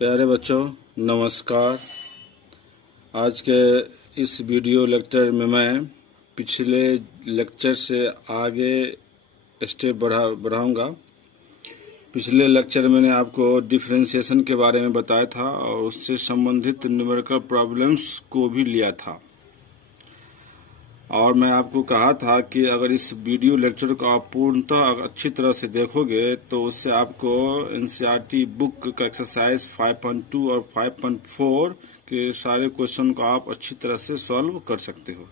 प्यारे बच्चों नमस्कार। आज के इस वीडियो लेक्चर में मैं पिछले लेक्चर से आगे स्टेप बढ़ाऊंगा। पिछले लेक्चर में मैंने आपको डिफरेंशिएशन के बारे में बताया था और उससे संबंधित न्यूमेरिकल प्रॉब्लम्स को भी लिया था और मैं आपको कहा था कि अगर इस वीडियो लेक्चर को आप पूर्णतः अच्छी तरह से देखोगे तो उससे आपको एनसीईआरटी बुक का एक्सरसाइज 5.2 और 5.4 के सारे क्वेश्चन को आप अच्छी तरह से सॉल्व कर सकते हो।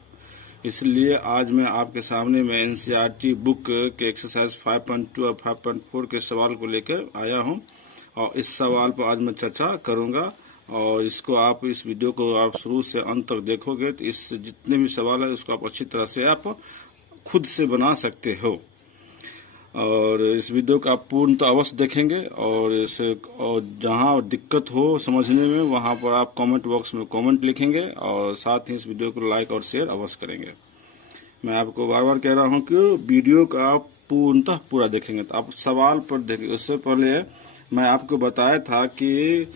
इसलिए आज मैं आपके सामने में एनसीईआरटी बुक के एक्सरसाइज 5.2 और 5.4 के सवाल को लेकर आया हूं और इस सवाल पर आज मैं चर्चा करूंगा और इसको आप इस वीडियो को आप शुरू से अंत तक देखोगे तो इस जितने भी सवाल है उसको आप अच्छी तरह से आप खुद से बना सकते हो। और इस वीडियो को आप पूर्णतः अवश्य देखेंगे और इसे और जहां दिक्कत हो समझने में वहां पर आप कमेंट बॉक्स में कमेंट लिखेंगे और साथ ही इस वीडियो को लाइक और शेयर अवश्य करेंगे। मैं आपको बार बार कह रहा हूं कि वीडियो का आप पूर्णतः पूरा देखेंगे तो आप सवाल पर देखेंगे। उससे पहले मैं आपको बताया था कि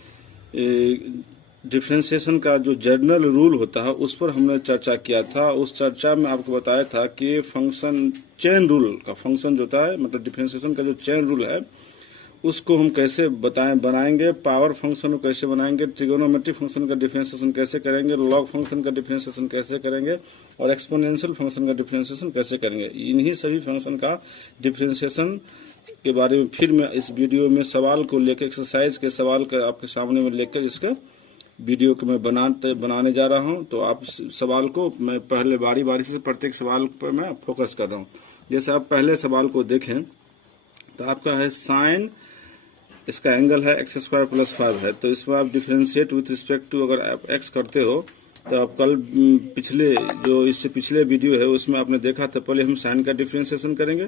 डिफरेंशिएशन का जो जनरल रूल होता है उस पर हमने चर्चा किया था। उस चर्चा में आपको बताया था कि फंक्शन चेन रूल का फंक्शन जो होता है मतलब डिफरेंशिएशन का जो चेन रूल है उसको हम कैसे बनाएंगे, पावर फंक्शन को कैसे बनाएंगे, ट्रिगोनोमेट्रिक फंक्शन का डिफरेंशिएशन कैसे करेंगे, लॉग फंक्शन का डिफरेंशिएशन कैसे करेंगे और एक्सपोनेंशियल फंक्शन का डिफरेंशिएशन कैसे करेंगे। इन्हीं सभी फंक्शन का डिफरेंशिएशन के बारे में फिर मैं इस वीडियो में सवाल को लेकर एक्सरसाइज के सवाल का आपके सामने में लेकर इसका वीडियो को मैं बनाने जा रहा हूं। तो आप सवाल को मैं पहले बारी बारी से प्रत्येक सवाल पर मैं फोकस कर रहा हूं। जैसे आप पहले सवाल को देखें तो आपका है साइन, इसका एंगल है x² + 5 है। तो इसमें आप डिफरेंशिएट विथ रिस्पेक्ट टू अगर आप x करते हो तो आप कल पिछले जो इससे पिछले वीडियो है उसमें आपने देखा था पहले हम साइन का डिफरेंशिएशन करेंगे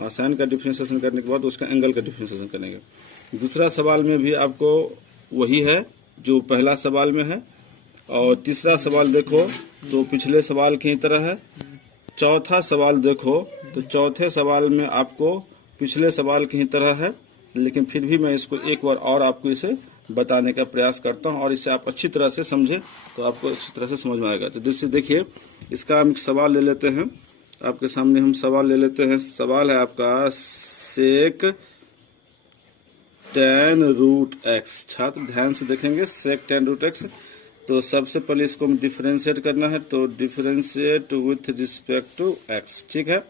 और साइन का डिफरेंशिएशन करने के बाद उसका एंगल का डिफरेंशिएशन करेंगे। दूसरा सवाल में भी आपको वही है जो पहला सवाल में है और तीसरा सवाल देखो तो पिछले सवाल की तरह है। चौथा सवाल देखो तो चौथे सवाल में आपको पिछले सवाल की तरह है लेकिन फिर भी मैं इसको एक बार और आपको इसे बताने का प्रयास करता हूं और इसे आप अच्छी तरह से समझे तो आपको अच्छी तरह से समझ में आएगा। तो जैसे देखिए इसका हम सवाल ले लेते हैं, आपके सामने हम सवाल ले लेते हैं। सवाल है आपका सेक tan √x। छात्र ध्यान से देखेंगे सेक tan √x। तो सबसे पहले इसको हम डिफरेंशिएट करना है तो differentiate with respect to x। ठीक है,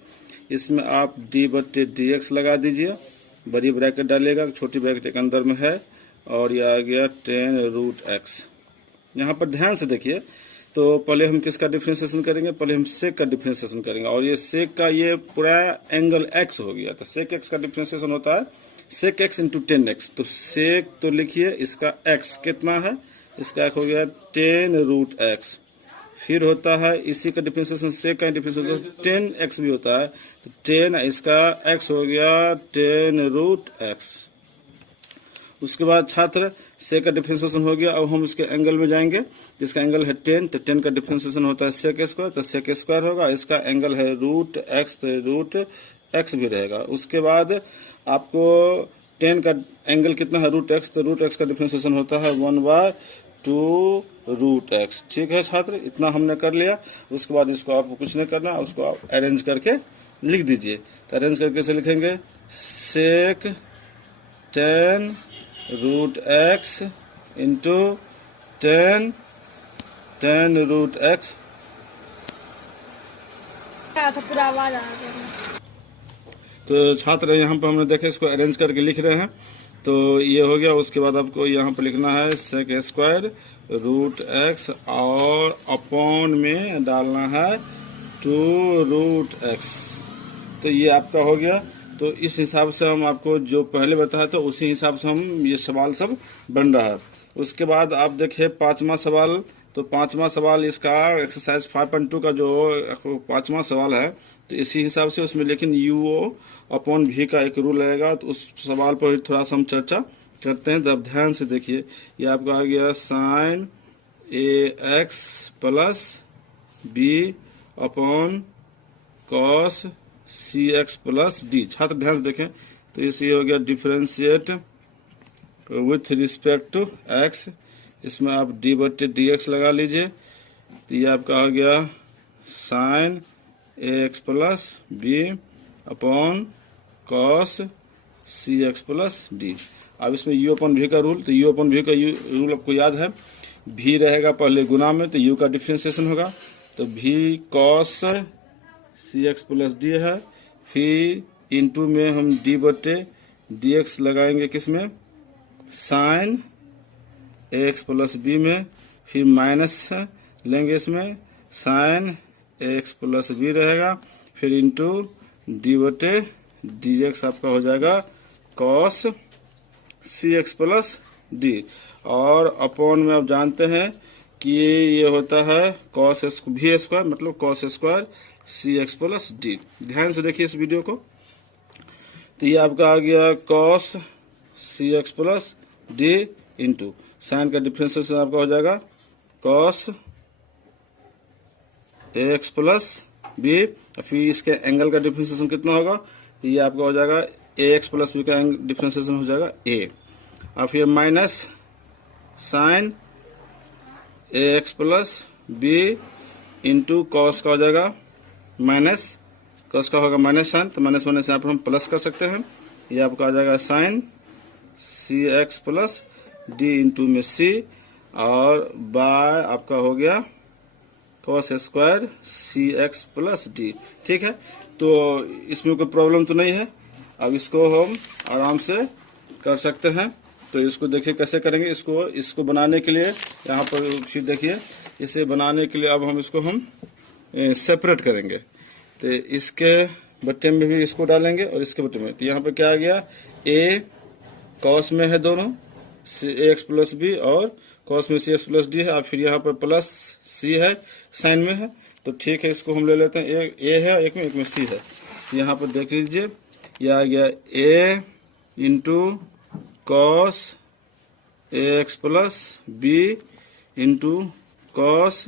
इसमें आप d/dx लगा दीजिए, बड़ी ब्रैकेट डालिएगा, छोटी ब्रैकेट एक अंदर में है और ये आ गया tan √x। यहाँ पर ध्यान से देखिए तो पहले हम किसका डिफरेंशिएशन करेंगे, पहले हम सेक का डिफरेंशिएशन करेंगे और ये सेक का ये पूरा एंगल x हो गया। तो सेक x का डिफरेंशिएशन होता है सेक x इंटू tan x। तो सेक तो लिखिए इसका x कितना है, इसका हो गया tan √x। फिर होता है इसी का डिफरेंशिएशन सेक का डिफरेंशिएशन tan x भी होता है तो tan इसका x हो गया tan √x। उसके बाद छात्र सेक का डिफरेंशिएशन हो गया। अब हम इसके एंगल में जाएंगे जिसका एंगल है tan। तो tan का डिफरेंशिएशन होता है sec²। तो sec² होगा, इसका एंगल है √x तो √x भी रहेगा। उसके बाद आपको tan का एंगल कितना है √x तो √x का डिफरेंशिएशन होता है 1/2 √x। ठीक है छात्र, इतना हमने कर लिया। उसके बाद इसको आपको कुछ नहीं करना, उसको आप अरेंज करके लिख दीजिए। तो अरेंज करके से लिखेंगे सेक tan √x into tan √x। पूरा आवाज आ रहा। तो छात्र यहाँ पर हमने देखे इसको अरेंज करके लिख रहे हैं तो ये हो गया। उसके बाद आपको यहाँ पर लिखना है sec² √x और अपॉन में डालना है 2 √x। तो ये आपका हो गया। तो इस हिसाब से हम आपको जो पहले बताया था उसी हिसाब से हम ये सवाल सब बन रहा है। उसके बाद आप देखिए पांचवा सवाल। तो पांचवा सवाल इसका एक्सरसाइज 5.2 का जो पांचवा सवाल है तो इसी हिसाब से उसमें लेकिन u/v का एक रूल आएगा तो उस सवाल पर थोड़ा सा हम चर्चा करते हैं। तो अब ध्यान से देखिए ये आपका आ गया sin ax + b upon cos cx + d। छात्र ध्यान से देखें तो इसे हो गया differentiate with respect to x, इसमें आप डी बटे डी एक्स लगा लीजिए। तो ये आपका आ गया sine A X plus B upon cos C X plus D. अब इसमें यू अपन वी का रूल, तो यू अपन वी का रूल आपको याद है, भी रहेगा पहले गुना में तो यू का डिफ्रेंसिएशन होगा, तो भी cos C X plus D है, फिर इनटू में हम डी बटे डी एक्स लगाएंगे किसमें, sign A X plus B में, फिर माइनस लेंगे इसमें sign A X plus B रहेगा, फिर इंटू डी बटे डी एक्स आपका हो जाएगा cos C X plus D. और अपॉन में आप जानते हैं कि ये होता है कॉस भी स्क्वायर, मतलब cos square C X plus D. ध्यान से देखिए इस वीडियो को। तो ये आपका आ गया cos C X plus D into sine का डिफरेंशिएशन आपका हो जाएगा cos A X plus B, फिर इसके एंगल का डिफरेंशिएशन कितना होगा, ये आपका हो जाएगा ए एक्स प्लस बी का डिफरेंशिएशन हो जाएगा ए, और फिर minus sine A X plus B into cos का हो जाएगा माइनस, कॉस का होगा माइनस साइन, तो माइनस माइनस यहाँ पर हम प्लस कर सकते हैं, ये आपका आ जाएगा sign C X plus D into में सी, और बाय आपका हो गया cos square C X plus D. ठीक है, तो इसमें कोई प्रॉब्लम तो नहीं है। अब इसको हम आराम से कर सकते हैं। तो इसको देखिए कैसे करेंगे। इसको बनाने के लिए यहाँ पर फिर देखिए, इसे बनाने के लिए अब हम इसको सेपरेट करेंगे। तो इसके बट्टे में भी इसको डालेंगे और इसके बट्टे में। तो यहाँ पर क्या आ गया, ए कॉस में है दोनों, सी एक्स प्लस बी, और कॉस में सी एक्स प्लस डी है, और फिर यहाँ पर प्लस सी है, साइन में है। तो ठीक है, इसको हम ले लेते हैं। एक ए है, एक में सी है। तो यहाँ पर देख लीजिए, यह आ गया A into cos A X plus B into cos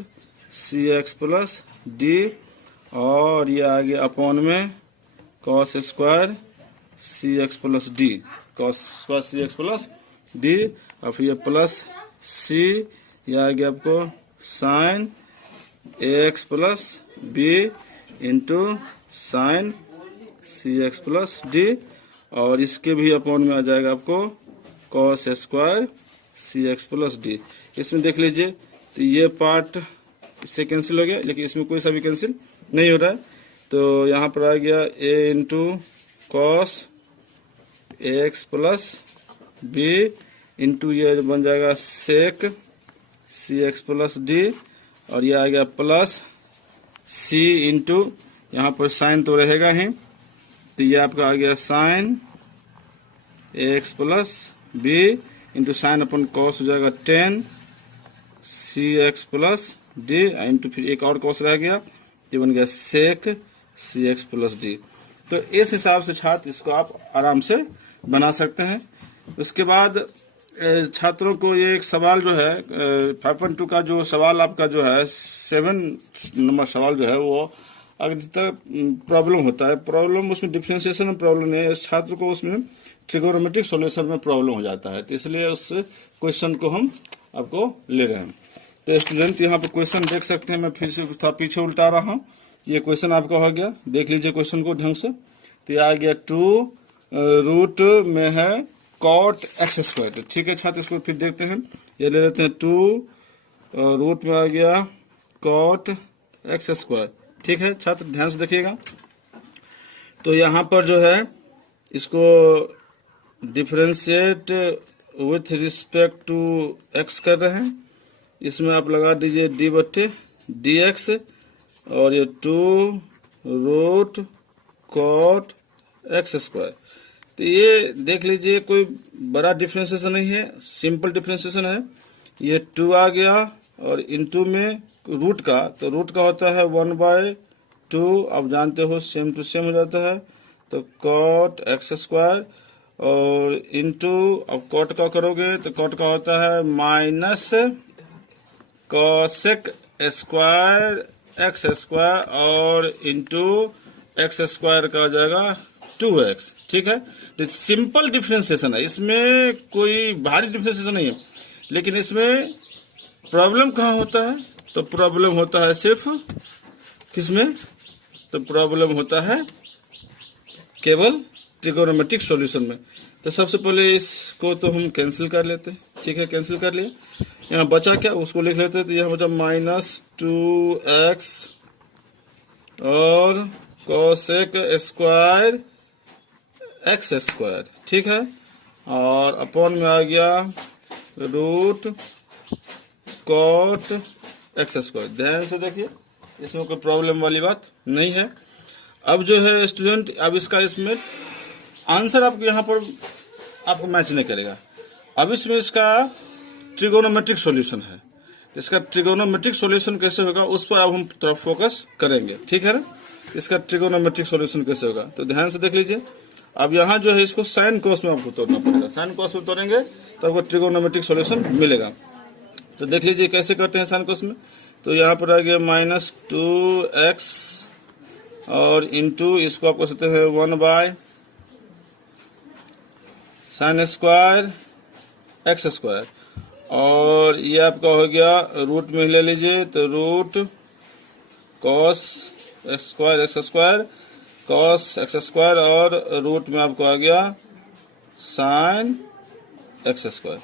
C X plus D, और ये आ गया अपॉन में cos square C X plus D, cos square C X plus D, और फिर ये प्लस सी, यह आ गया आपको sine A X plus B into sine C X plus D, और इसके भी अपॉन में आ जाएगा आपको cos square C X plus D. इसमें देख लीजिए, तो ये पार्ट इससे कैंसिल हो गया, लेकिन इसमें कोई सा भी कैंसिल नहीं हो रहा है। तो यहाँ पर आ गया A into cos A X plus B into ये बन जाएगा सेक सी एक्स प्लस डी, और ये आ गया प्लस सी इंटू यहाँ पर साइन तो रहेगा ही, तो ये आपका आ गया sine A X plus B into sine upon cos हो जाएगा 10 C X plus D into फिर एक और कॉस रह गया, ये बन गया sec C X plus D. तो इस हिसाब से छात्र इसको आप आराम से बना सकते हैं। उसके बाद छात्रों को ये एक सवाल जो है 5.2 का जो सवाल आपका जो है 7 नंबर सवाल जो है, वो अगर तक प्रॉब्लम होता है, प्रॉब्लम उसमें डिफरेंशिएशन में प्रॉब्लम नहीं है, इस छात्र को उसमें ट्रिगोनोमेट्रिक सॉल्यूशन में प्रॉब्लम हो जाता है। तो इसलिए उस क्वेश्चन को हम आपको ले रहे हैं। तो स्टूडेंट यहाँ पर क्वेश्चन देख सकते हैं, मैं फिर से पीछे उल्टा रहा हूँ। ये क्वेश्चन आपका हो गया, देख लीजिए क्वेश्चन को ढंग से। तो ये आ गया 2 रूट में है कॉट एक्स स्क्वायर। तो ठीक है छात्र, इसको फिर देखते हैं। ये ले लेते हैं 2 रूट में आ गया कॉट एक्स स्क्वायर। ठीक है छात्र, ध्यान से देखिएगा। तो यहाँ पर जो है इसको differentiate with respect to x कर रहे हैं। इसमें आप लगा दीजिए डी बट्टे डी एक्स, और ये 2 रूट कॉट एक्स स्क्वायर। तो ये देख लीजिए, कोई बड़ा डिफरेंशिएशन नहीं है, सिंपल डिफरेंशिएशन है। ये 2 आ गया और इनटू में रूट का, तो रूट का होता है 1/2, आप जानते हो सेम टू सेम हो जाता है। तो कॉट एक्स स्क्वायर और इनटू, अब कॉट का करोगे तो कॉट का होता है minus cosec square x square, और इनटू एक्स स्क्वायर का हो जाएगा 2x, ठीक है। तो सिंपल डिफरेंशिएशन है, इसमें कोई भारी डिफरेंशिएशन नहीं है। लेकिन इसमें प्रॉब्लम कहाँ होता है? तो प्रॉब्लम होता है सिर्फ किसमें? तो प्रॉब्लम होता है केवल ट्रिगोनोमेट्रिक सॉल्यूशन में। तो सबसे पहले इसको तो हम कैंसिल कर लेते हैं, ठीक है। कैंसिल कर लिए, यहाँ बचा क्या उसको लिख लेते हैं। तो यहाँ बचा -2x और कोसेक स्क्वायर एक्स स्क्वायर, ठीक है। और अपॉन में आ गया रूट कॉट एक्स स्क्वायर। ध्यान से देखिए, इसमें कोई प्रॉब्लम वाली बात नहीं है। अब जो है स्टूडेंट, अब इसका इसमें आंसर आपको यहाँ पर आपको मैच नहीं करेगा। अब इसमें इसका ट्रिगोनोमेट्रिक सॉल्यूशन है। इसका ट्रिगोनोमेट्रिक सॉल्यूशन कैसे होगा उस पर अब हम थोड़ा फोकस करेंगे, ठीक है ना। इसका ट्रिगोनोमेट्रिक सॉल्यूशन कैसे होगा तो ध्यान से देख लीजिए। अब यहाँ जो है इसको साइन कोस में आपको तोड़ना पड़ेगा। साइन कोस में तोड़ेंगे तो आपको ट्रिगोनोमेट्रिक सॉल्यूशन मिलेगा। तो देख लीजिए कैसे करते हैं साइन कोस में। तो यहाँ पर आ गया -2x और इंटू इसको आप कह सकते हैं 1 साइन स्क्वायर एक्स स्क्वायर, और ये आपका हो गया रूट में ले लीजिए। तो root cos x square cos x square और रूट में आपको आ गया साइन एक्स स्क्वायर,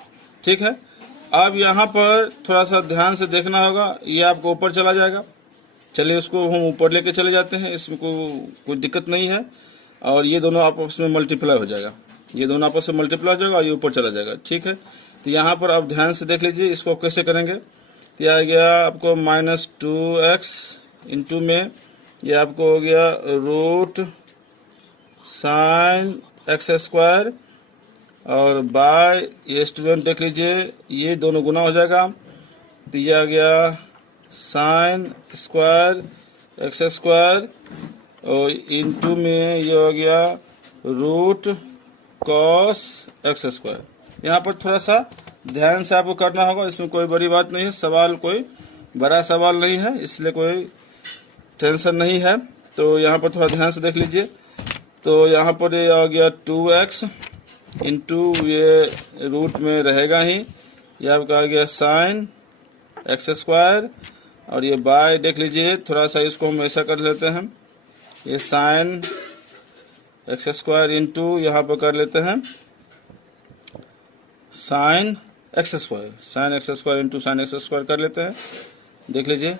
ठीक है। अब यहाँ पर थोड़ा सा ध्यान से देखना होगा, ये आपको ऊपर चला जाएगा। चलिए इसको हम ऊपर लेके चले जाते हैं, इसमें कोई दिक्कत नहीं है। और ये दोनों आपस में मल्टीप्लाई हो जाएगा, ये दोनों आपस में मल्टीप्लाई हो जाएगा और ये ऊपर चला जाएगा, ठीक है। तो यहाँ पर आप ध्यान से देख लीजिए इसको कैसे करेंगे। तो आ गया आपको -2x इंटू में ये आपको हो गया रूट साइन एक्स स्क्वायर और बाय ये स्टूडेंट देख लीजिए ये दोनों गुना हो जाएगा। तो ये आ गया साइन स्क्वायर एक्स स्क्वायर और इंटू में ये हो गया रूट कॉस एक्स स्क्वायर। यहाँ पर थोड़ा सा ध्यान से आपको करना होगा, इसमें कोई बड़ी बात नहीं है, सवाल कोई बड़ा सवाल नहीं है, इसलिए कोई टेंशन नहीं है। तो यहाँ पर थोड़ा ध्यान से देख लीजिए। तो यहाँ पर ये आ गया 2x इंटू ये रूट में रहेगा ही, ये आपका आ गया साइन एक्स स्क्वायर और ये बाय देख लीजिए। थोड़ा सा इसको हम ऐसा कर लेते हैं, ये साइन एक्स स्क्वायर इंटू यहाँ पर कर लेते हैं sine x square into sine x square कर लेते हैं, देख लीजिए।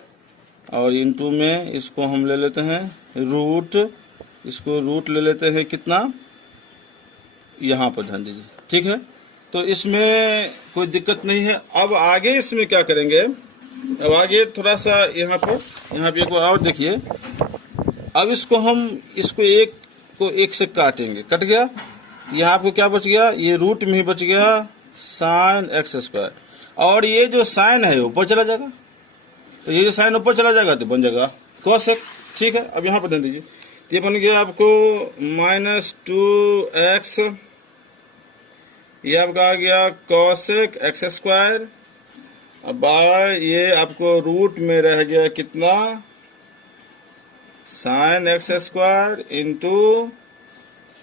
और इंटू में इसको हम ले लेते हैं रूट, इसको रूट ले लेते हैं कितना, यहाँ पर ध्यान दीजिए, ठीक है। तो इसमें कोई दिक्कत नहीं है। अब आगे इसमें क्या करेंगे, अब आगे थोड़ा सा यहाँ पे एक बार और देखिए। अब इसको एक से काटेंगे, कट गया। यहाँ आपको क्या बच गया, ये रूट में ही बच गया साइन एक्स स्क्वायर और ये जो साइन है ऊपर चला जाएगा। तो ये जो साइन ऊपर चला जाएगा तो बन जाएगा कोसेक, ठीक है। अब यहाँ पर ध्यान दीजिए, ये बन गया आपको -2x, ये आपका आ गया कोसेक एक्स स्क्वायर। अब बाय ये आपको रूट में रह गया कितना, sine x square into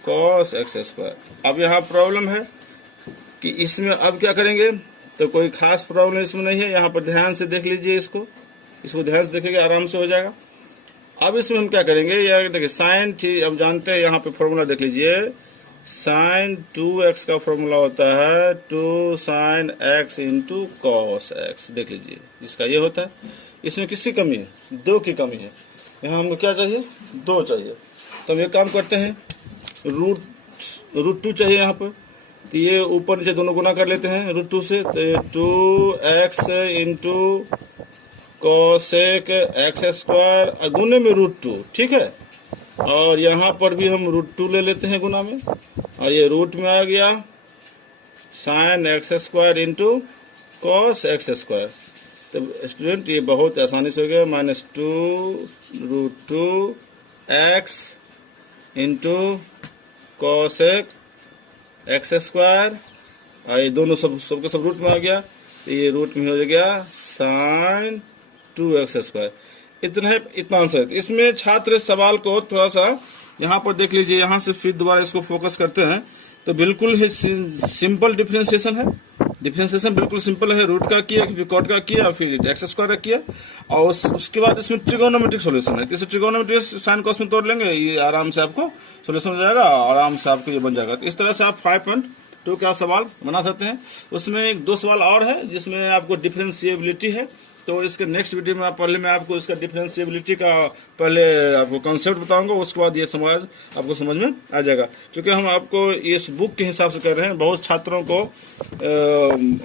cos x square. अब यहाँ प्रॉब्लम है कि इसमें अब क्या करेंगे, तो कोई खास प्रॉब्लम इसमें नहीं है। यहाँ पर ध्यान से देख लीजिए, इसको ध्यान से देखेंगे आराम से हो जाएगा। अब इसमें हम क्या करेंगे, या देखिए साइन थी, अब जानते हैं यहाँ पे फॉर्मूला देख लीजिए। साइन 2x का फॉर्मूला होता है 2 sine x into cos x, देख लीजिए इसका ये होता है। इसमें किसकी कमी है, 2 की कमी है। यहाँ हमको क्या चाहिए, 2 चाहिए। तो हम एक काम करते हैं, रूट 2 चाहिए यहाँ पर। तो ये ऊपर नीचे दोनों गुना कर लेते हैं √2 से। तो 2x into cosec x square गुने में √2, ठीक है। और यहाँ पर भी हम √2 ले लेते हैं गुना में, और ये रूट में आ गया sine x square into cos x square. तो स्टूडेंट ये बहुत आसानी से हो गया, -2 √2x into cosec x square, और ये दोनों सबके सब रूट में आ गया। तो ये रूट में हो गया साइन 2x स्क्वायर। इतना आंसर है। इसमें छात्र सवाल को थोड़ा सा यहाँ पर देख लीजिए, यहाँ से फिर दोबारा इसको फोकस करते हैं तो बिल्कुल ही सिंपल डिफरेंशिएशन है। डिफरेंशिएशन बिल्कुल सिंपल है, रूट का किया, फिर कॉट का किया, फिर एक्स स्क्वायर का किया, और उसके बाद इसमें ट्रिगोनोमेट्रिक सॉल्यूशन है। इसे ट्रिगोनोमेट्रिक साइन कॉस में तोड़ लेंगे, ये आराम से आपको सॉल्यूशन हो जाएगा, आराम से आपको ये बन जाएगा। तो इस तरह से आप 5.2 का सवाल बना सकते हैं। उसमें एक 2 सवाल और है जिसमें आपको डिफरेंशिएबिलिटी है, तो इसके नेक्स्ट वीडियो में पहले मैं आपको इसका डिफरेंशिएबिलिटी का पहले आपको कॉन्सेप्ट बताऊंगा, उसके बाद ये आपको समझ में आ जाएगा। क्योंकि हम आपको इस बुक के हिसाब से कर रहे हैं। बहुत छात्रों को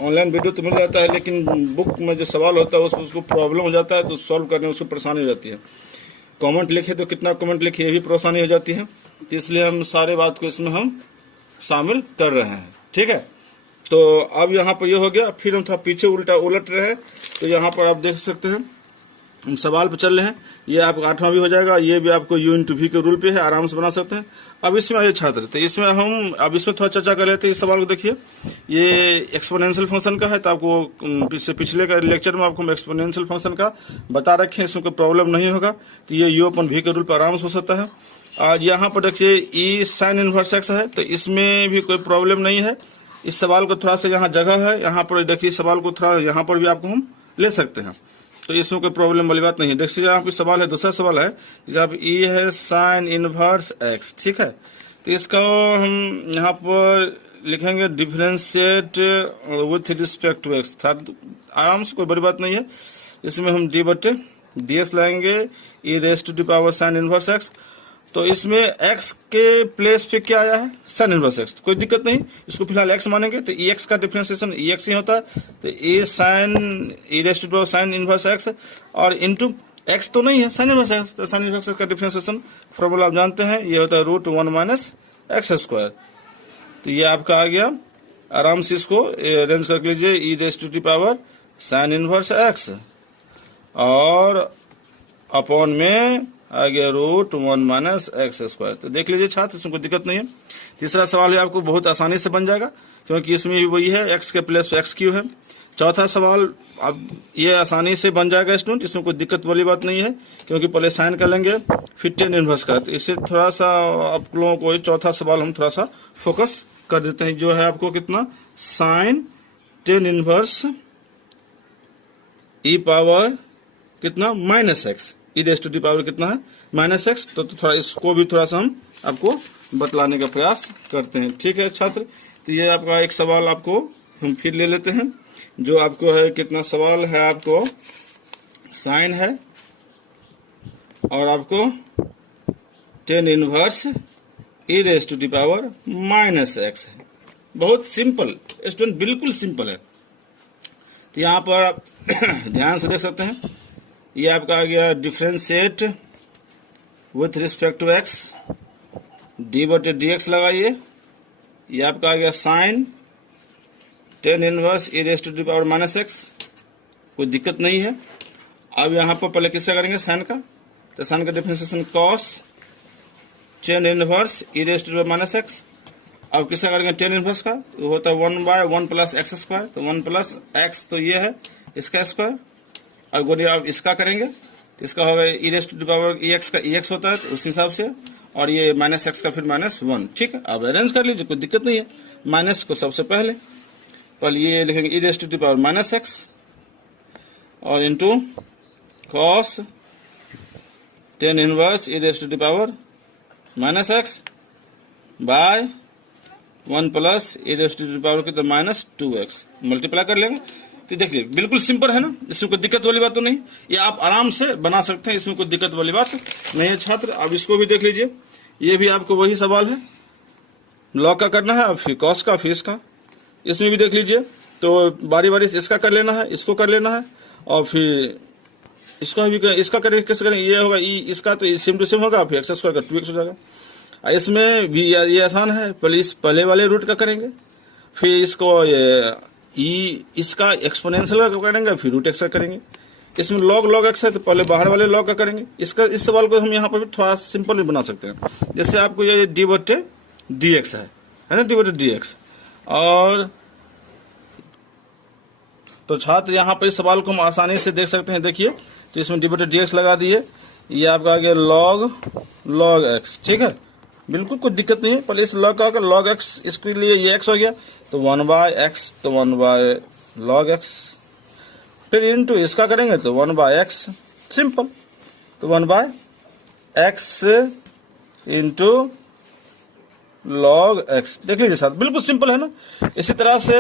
ऑनलाइन वीडियो तो मिल जाता है, लेकिन बुक में जो सवाल होता है उसको प्रॉब्लम हो जाता है, तो सॉल्व करने में उसको परेशानी हो जाती है। कॉमेंट लिखे तो कितना कॉमेंट लिखे ये भी परेशानी हो जाती है, तो इसलिए हम सारे बात को इसमें हम शामिल कर रहे हैं। ठीक है, तो अब यहाँ पर ये हो गया। फिर हम थोड़ा पीछे उलट रहे हैं, तो यहाँ पर आप देख सकते हैं हम सवाल पे चल रहे हैं। ये आपको 8वां भी हो जाएगा, ये भी आपको U × V के रूल पे है, आराम से बना सकते हैं। अब इसमें आइए छात्र, तो इसमें हम अब इसमें थोड़ा चर्चा कर लेते हैं। इस सवाल को देखिए, ये एक्सपोनेंशियल फंक्शन का है, तो आपको पिछले का लेक्चर में आपको हम एक्सपोनेंशियल फंक्शन का बता रखे हैं, इसमें कोई प्रॉब्लम नहीं होगा। तो ये U/V के रूल पर आराम से हो सकता है। और यहाँ पर देखिए E sin इनवर्स x है, तो इसमें भी कोई प्रॉब्लम नहीं है। इस सवाल को थोड़ा सा यहाँ जगह है, यहाँ पर देखिए सवाल को थोड़ा यहाँ पर भी आपको हम ले सकते हैं, तो इसमें कोई प्रॉब्लम वाली बात नहीं है। देखिए यहाँ पे सवाल है, दूसरा सवाल है जब E है sin इनवर्स x, ठीक है, तो इसका हम यहाँ पर लिखेंगे differentiate with respect to x। आराम से, कोई बड़ी बात नहीं है। इसमें हम ds लाएंगे e⁻ sin इनवर्स x। तो इसमें x के प्लेस पे क्या आया है, sin इनवर्स x, कोई दिक्कत नहीं, इसको फिलहाल x मानेंगे। तो ex का डिफरेंशिएशन ex ही होता है, तो e⁻ sin इनवर्स x और इंटू x तो नहीं है, sin इनवर्स x। तो sin इनवर्स x का डिफरेंशिएशन फॉर्मूला आप जानते हैं, ये होता है √1 - x²। तो ये आपका आ गया। आराम से इसको अरेंज कर लीजिए, e⁻ sin इनवर्स x और अपॉन में आ गया √1 - x²। तो देख लीजिए छात्र, इसमें कोई दिक्कत नहीं है। तीसरा सवाल भी आपको बहुत आसानी से बन जाएगा, क्योंकि इसमें भी वही है, x के प्लेस पे x³ है। चौथा सवाल अब ये आसानी से बन जाएगा स्टूडेंट, इसमें कोई दिक्कत वाली बात नहीं है, क्योंकि पहले साइन कर लेंगे फिर tan इनवर्स का। तो इससे थोड़ा सा आप लोगों को चौथा सवाल हम थोड़ा सा फोकस कर देते हैं, जो है आपको कितना sin tan inverse e power कितना -x, e⁻ कितना है -x। तो थोड़ा इसको भी थोड़ा सा हम आपको बतलाने का प्रयास करते हैं। ठीक है छात्र, तो ये आपका एक सवाल आपको हम फिर ले लेते हैं, जो आपको है कितना सवाल है, आपको साइन है और आपको tan इनवर्स e⁻−x है। बहुत सिंपल स्टूडेंट, बिल्कुल सिंपल है। तो यहाँ पर आप ध्यान से देख सकते हैं, ये आपका आ गया differentiate with respect to x, d/dx लगाइए। ये आपका आ गया साइन tan इनवर्स e⁻−x, कोई दिक्कत नहीं है। अब यहाँ पर पहले किसका करेंगे, साइन का, तो साइन का differentiation cos tan inverse e⁻−x। अब किसका करेंगे, tan इनवर्स का, तो होता है 1/1 + x², तो 1 + x, तो ये है इसका स्क्वायर। अब यदि आप इसका करेंगे तो इसका होगा e⁻ex का ex होता है, तो उस हिसाब से, और ये -x का फिर -1। ठीक है, आप अरेंज कर लीजिए, कोई दिक्कत नहीं है। माइनस को सबसे पहले ये लिखेंगे e⁻−x और into cos tan inverse e⁻−x by 1 + e⁻²x multiply कर लेंगे। तो देखिए बिल्कुल सिंपल है ना, इसमें कोई दिक्कत वाली बात तो नहीं, ये आप आराम से बना सकते हैं, इसमें कोई दिक्कत वाली बात नहीं है छात्र। अब इसको भी देख लीजिए, ये भी आपको वही सवाल है, लॉग का करना है और फिर कॉस का, फिर इसका। इसमें भी देख लीजिए, तो बारी बारी से इसका कर लेना है, इसको कर लेना है, और फिर इसका भी इसका करेंगे, कैसे करेंगे, ये होगा इसका, तो सेम टू सेम होगा, फिर x² का 2x हो जाएगा। इसमें भी ये आसान है, पहले वाले रूट का करेंगे, फिर इसको इसका एक्सपोनेंशियल का करेंगे, फिर √x का करेंगे। इसमें log x है, तो पहले बाहर वाले log का करेंगे। इस सवाल को हम यहाँ पर भी थोड़ा सिंपल भी बना सकते हैं, जैसे आपको ये d/dx है ना, d/dx। और तो छात्र यहाँ पर इस सवाल को हम आसानी से देख सकते हैं। देखिए, तो इसमें d/dx लगा दिए, ये आपका आ गया log x, ठीक है, बिल्कुल कोई दिक्कत नहीं है। पहले इस log का log x, इसके लिए ये x हो गया तो 1/x, तो 1/log x, फिर इनटू इसका करेंगे तो 1/x, सिंपल, तो 1/x इंटू log x, देख लीजिए साथ, बिल्कुल सिंपल है ना। इसी तरह से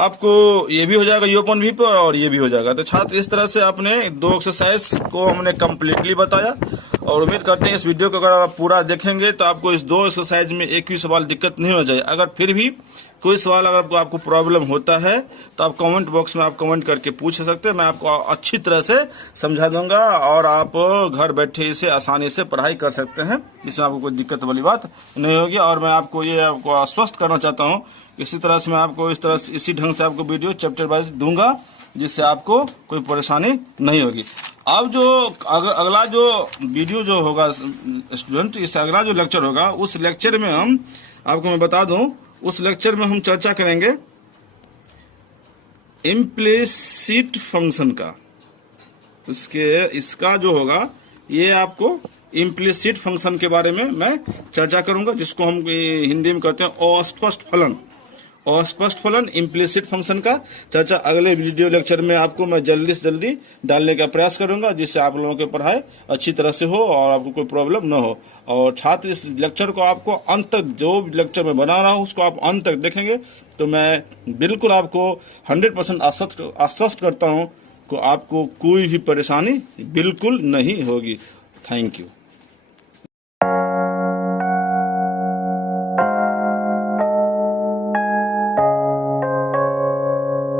आपको ये भी हो जाएगा u upon v पे और ये भी हो जाएगा। तो छात्र इस तरह से आपने 2 एक्सरसाइज को हमने कम्प्लीटली बताया और उम्मीद करते हैं इस वीडियो को अगर आप पूरा देखेंगे तो आपको इस 2 एक्सरसाइज में एक भी सवाल दिक्कत नहीं होना चाहिए। अगर फिर भी कोई सवाल अगर आपको प्रॉब्लम होता है तो आप कमेंट बॉक्स में आप कमेंट करके पूछ सकते हैं, मैं आपको अच्छी तरह से समझा दूंगा और आप घर बैठे इसे आसानी से पढ़ाई कर सकते हैं, इसमें आपको कोई दिक्कत वाली बात नहीं होगी। और मैं आपको ये आपको आश्वस्त करना चाहता हूँ, इसी तरह से मैं आपको इस तरह से इसी ढंग से आपको वीडियो चैप्टर वाइज दूंगा जिससे आपको कोई परेशानी नहीं होगी। अब जो अगला जो वीडियो जो होगा स्टूडेंट, इस अगला जो लेक्चर होगा उस लेक्चर में हम आपको मैं बता दूं, उस लेक्चर में हम चर्चा करेंगे इम्प्लिसिट फंक्शन का। इसका जो होगा ये आपको इम्प्लिसिट फंक्शन के बारे में मैं चर्चा करूंगा, जिसको हम हिंदी में कहते हैं अस्पष्ट फलन। अस्पष्ट फलन इम्प्लिसिट फंक्शन का चर्चा अगले वीडियो लेक्चर में आपको मैं जल्दी से जल्दी डालने का प्रयास करूंगा, जिससे आप लोगों की पढ़ाई अच्छी तरह से हो और आपको कोई प्रॉब्लम न हो। और छात्र इस लेक्चर को आपको अंत तक, जो लेक्चर मैं बना रहा हूं उसको आप अंत तक देखेंगे तो मैं बिल्कुल आपको 100% आश्वस्त करता हूं कि आपको कोई भी परेशानी बिल्कुल नहीं होगी। Thank you.